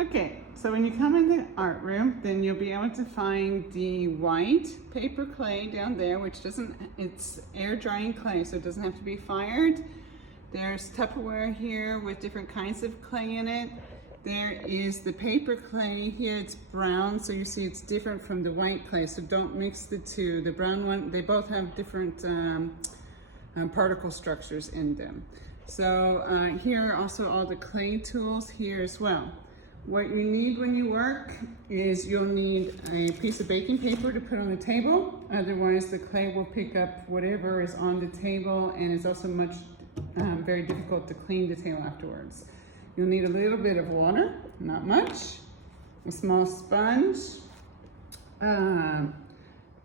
Okay, so when you come in the art room, then you'll be able to find the white paper clay down there, which doesn't, it's air drying clay, so it doesn't have to be fired. There's Tupperware here with different kinds of clay in it. There is the paper clay here, it's brown, so you see it's different from the white clay, so don't mix the two. The brown one, they both have different particle structures in them. So here are also all the clay tools here as well. What you need when you work is you'll need a piece of baking paper to put on the table, otherwise the clay will pick up whatever is on the table, and it's also very difficult to clean the table afterwards. You'll need a little bit of water, not much, a small sponge.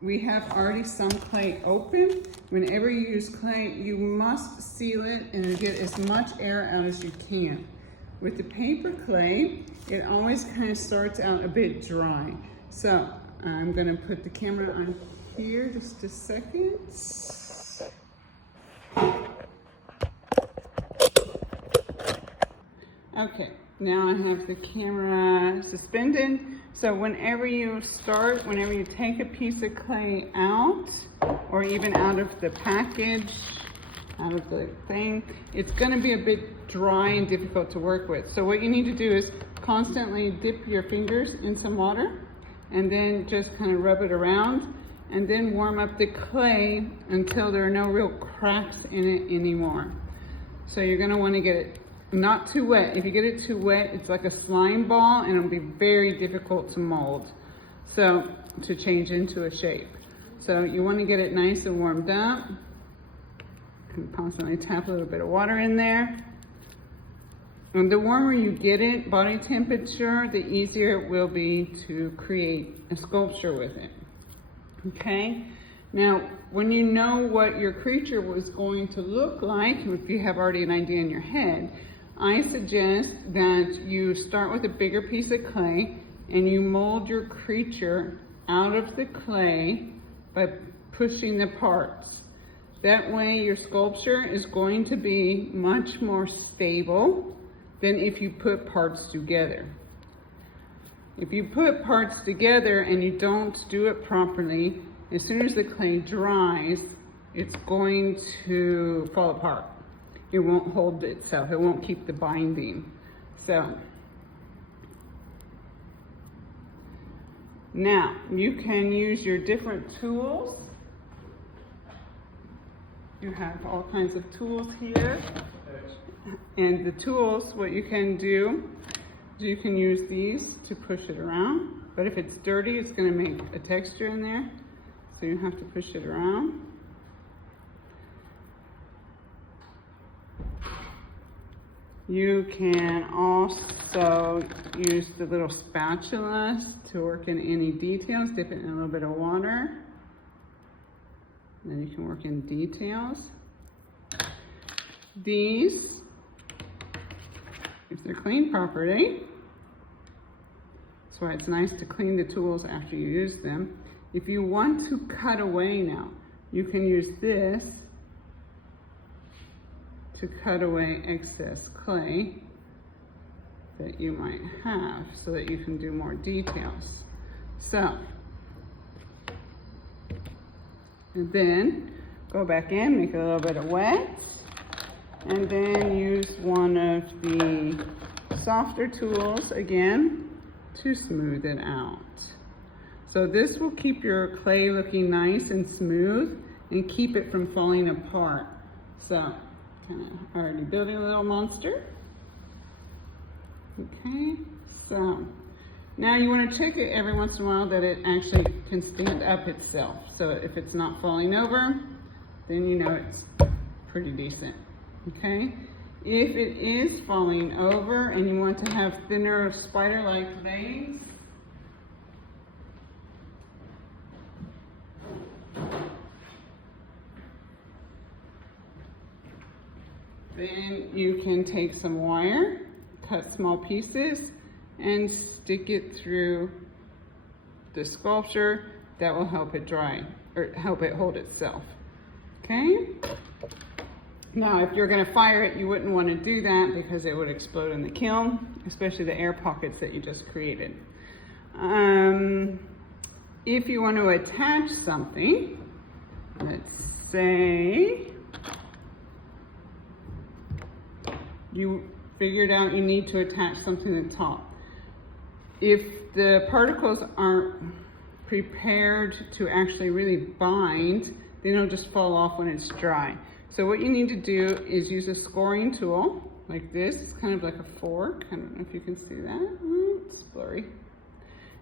We have already some clay open. Whenever you use clay, you must seal it and get as much air out as you can. With the paper clay, it always kind of starts out a bit dry. So I'm gonna put the camera on here just a second. Okay, now I have the camera suspended. So whenever you take a piece of clay out, or even out of the package, out of the thing, it's gonna be a bit dry and difficult to work with. So what you need to do is constantly dip your fingers in some water and then just kind of rub it around and then warm up the clay until there are no real cracks in it anymore. So you're gonna wanna get it not too wet. If you get it too wet, it's like a slime ball and it'll be very difficult to mold. So to change into a shape. So you wanna get it nice and warmed up. Constantly tap a little bit of water in there. And the warmer you get it, body temperature, the easier it will be to create a sculpture with it. Okay? Now, when you know what your creature was going to look like, if you have already an idea in your head, I suggest that you start with a bigger piece of clay and you mold your creature out of the clay by pushing the parts. That way your sculpture is going to be much more stable than if you put parts together. If you put parts together and you don't do it properly, as soon as the clay dries, it's going to fall apart. It won't hold itself, it won't keep the binding. So, now you can use your different tools. You have all kinds of tools here. And the tools, what you can do, you can use these to push it around. But if it's dirty, it's going to make a texture in there. So you have to push it around. You can also use the little spatula to work in any details. Dip it in a little bit of water. Then you can work in details. These, if they're cleaned properly, that's why it's nice to clean the tools after you use them. If you want to cut away now, you can use this to cut away excess clay that you might have so that you can do more details. So, and then go back in, make a little bit of wet, and then use one of the softer tools again to smooth it out. So this will keep your clay looking nice and smooth and keep it from falling apart. So, kind of already building a little monster. Okay, so now you want to check it every once in a while that it actually can stand up itself. So if it's not falling over, then you know it's pretty decent. Okay, if it is falling over and you want to have thinner spider-like veins, then you can take some wire, cut small pieces, and stick it through the sculpture. That will help it dry, or help it hold itself. Okay? Now, if you're gonna fire it, you wouldn't wanna do that because it would explode in the kiln, especially the air pockets that you just created. If you want to attach something, let's say you figured out you need to attach something to the top. If the particles aren't prepared to actually really bind, then it'll just fall off when it's dry. So what you need to do is use a scoring tool like this. It's kind of like a fork. I don't know if you can see that. It's blurry.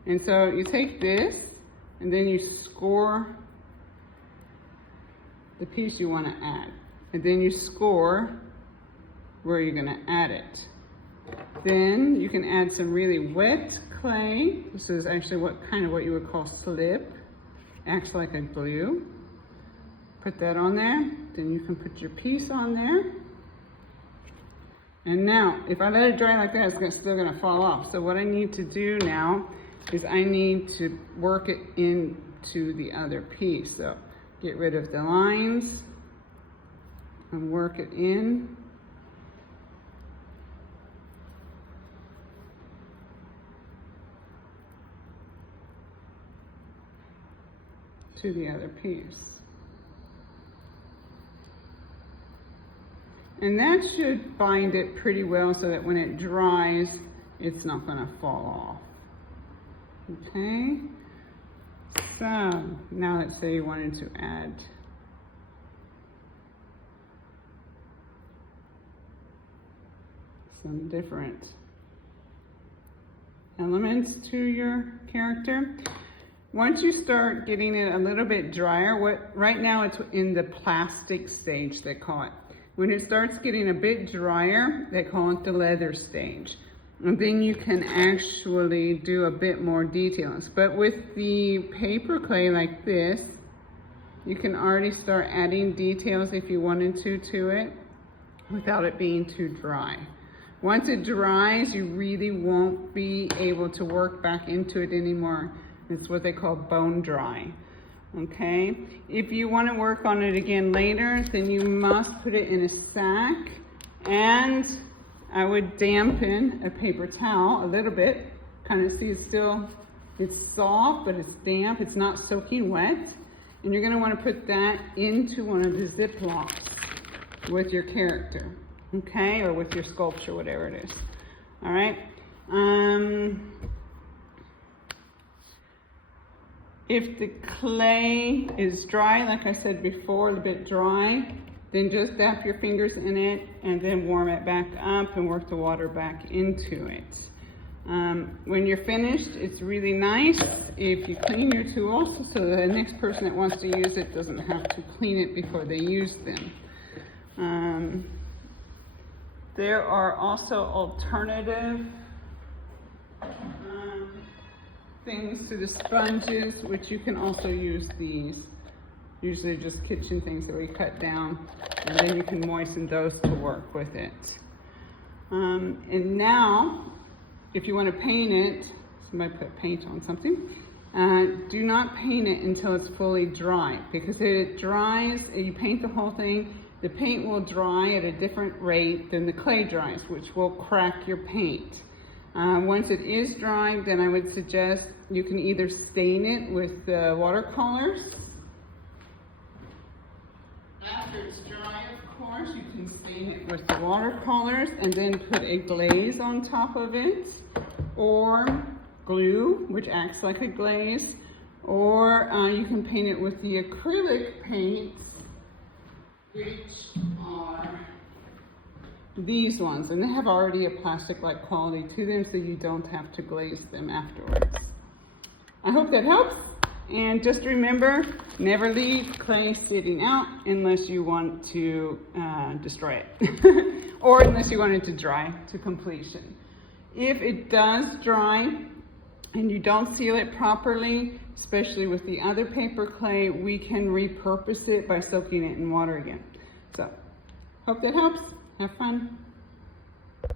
And so you take this and then you score the piece you want to add. And then you score where you're going to add it. Then you can add some really wet clay. This is actually what you would call slip. Acts like a glue. Put that on there. Then you can put your piece on there. And now, if I let it dry like that, it's still going to fall off. So what I need to do now is I need to work it into the other piece. So get rid of the lines and work it in. To the other piece. And that should bind it pretty well so that when it dries, it's not going to fall off. Okay, so now let's say you wanted to add some different elements to your character. Once you start getting it a little bit drier, right now it's in the plastic stage, they call it. When it starts getting a bit drier, they call it the leather stage. And then you can actually do a bit more details. But with the paper clay like this, you can already start adding details if you wanted to it without it being too dry. Once it dries, you really won't be able to work back into it anymore. It's what they call bone dry. Okay, if you want to work on it again later, then you must put it in a sack, and I would dampen a paper towel a little bit. Kind of see it's soft, but it's damp. It's not soaking wet. And you're going to want to put that into one of the Ziplocs with your character, okay, or with your sculpture, whatever it is. All right. If the clay is dry, like I said before, a bit dry, then just dip your fingers in it and then warm it back up and work the water back into it. When you're finished, it's really nice if you clean your tools so the next person that wants to use it doesn't have to clean it before they use them. There are also alternative things to the sponges, which you can also use these. Usually just kitchen things that we cut down, and then you can moisten those to work with it. And now, if you want to paint it, somebody put paint on something, do not paint it until it's fully dry, because if it dries and you paint the whole thing, the paint will dry at a different rate than the clay dries, which will crack your paint. Once it is dry, then I would suggest you can either stain it with watercolors. After it's dry, of course, you can stain it with the watercolors and then put a glaze on top of it, or glue, which acts like a glaze, or you can paint it with the acrylic paints, which are these ones, and they have already a plastic-like quality to them, so you don't have to glaze them afterwards. I hope that helps, and just remember, never leave clay sitting out unless you want to destroy it, or unless you want it to dry to completion. If it does dry and you don't seal it properly, especially with the other paper clay, we can repurpose it by soaking it in water again. So, hope that helps. Have fun.